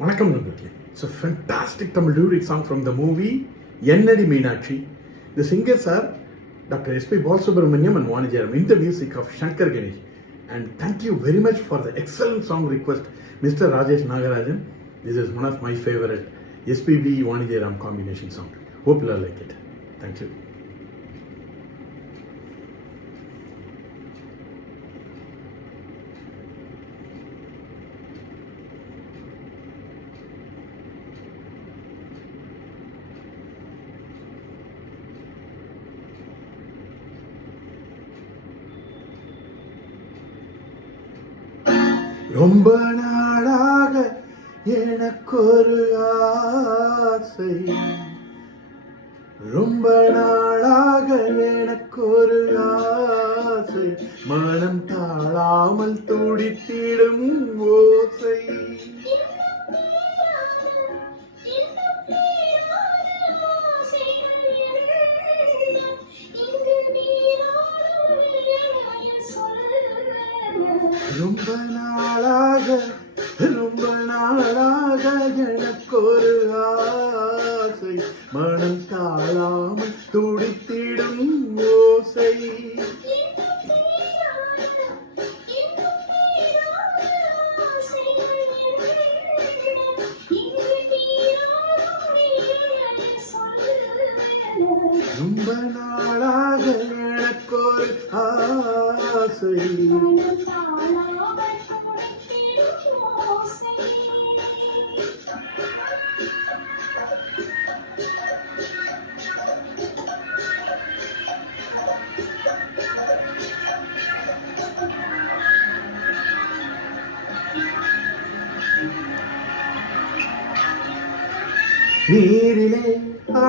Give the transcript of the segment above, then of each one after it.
வணக்கம் நண்பர்களே. It's a fantastic Tamil lyric song from the movie Ennadi Meenakshi. The singers are Dr. S.P. Balasubramaniam and Vani Jairam in the music of Shankar Ganesh. And thank you very much for the excellent song request, Mr. Rajesh Nagarajan. This is one of my favorite SPB Vani Jairam combination song. Hope you all like it. Thank you. ரொம்ப நாளாக எனக்கொரு ஆசை, ரொம்ப நாளாக எனக்கொரு ஆசை, மனம் தாழாமல் துடித்திடும் ஓசை. ரொம்ப நாளாக எனக்கொரு ஆசை, மனம் தாழாமல் துடித்திடும் ஓசை. ரொம்ப நாளாக எனக்கொரு ஆசை. நீரிலே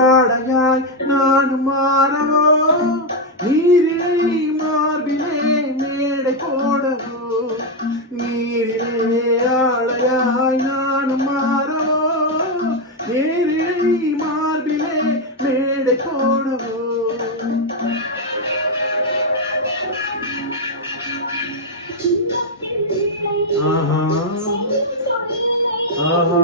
ஆடையாய் நான் மாறவோ, நீரிலே மார்பிலே மேடை போடவோ, நீரிலே ஆடையாய் நான் மாறவோ, நீரிலே மார்பிலே மேடை போடவோ. ஆஹா ஆஹா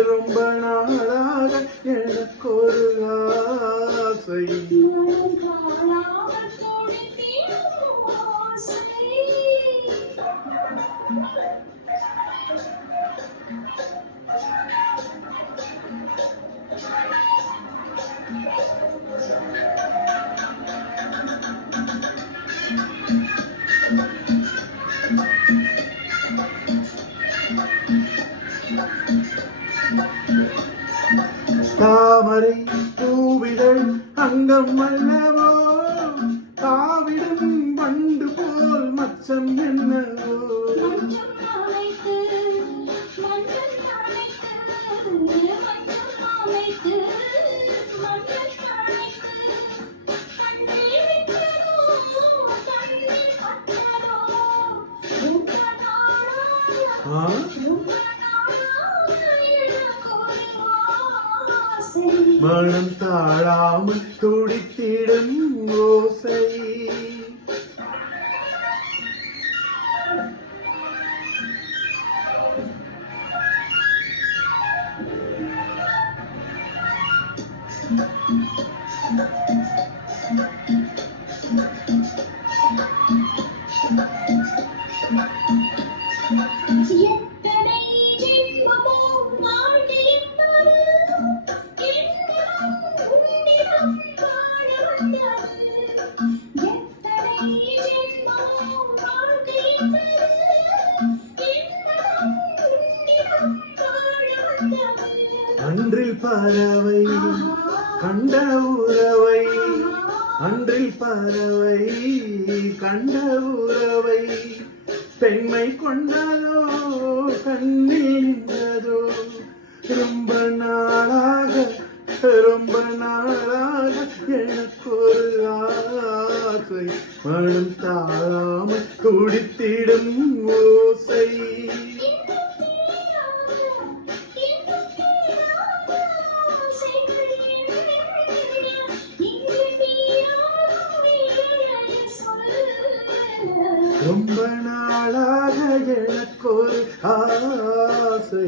ரொம்ப நாளாக எனக்கொரு ஆசை. தாமரை பூவிதழ் அங்கம் அல்லவோ, தாவிடும் வண்டு போல் மச்சம் என்னவோ. மனம் தாழாமல் துடித்திடும் ஓசை. அன்றில் பறவை கண்ட உறவை, அன்றில் பறவை கண்ட உறவை, பெண்மை கொண்டதோ கண்ணில் நின்றதோ. ரொம்ப நாளாக எனக்கொரு ஆசை, மனம் தாழாமல் துடித்திடும் ஓசை. ரொம்ப நாளாக எனக்கொரு ஆசை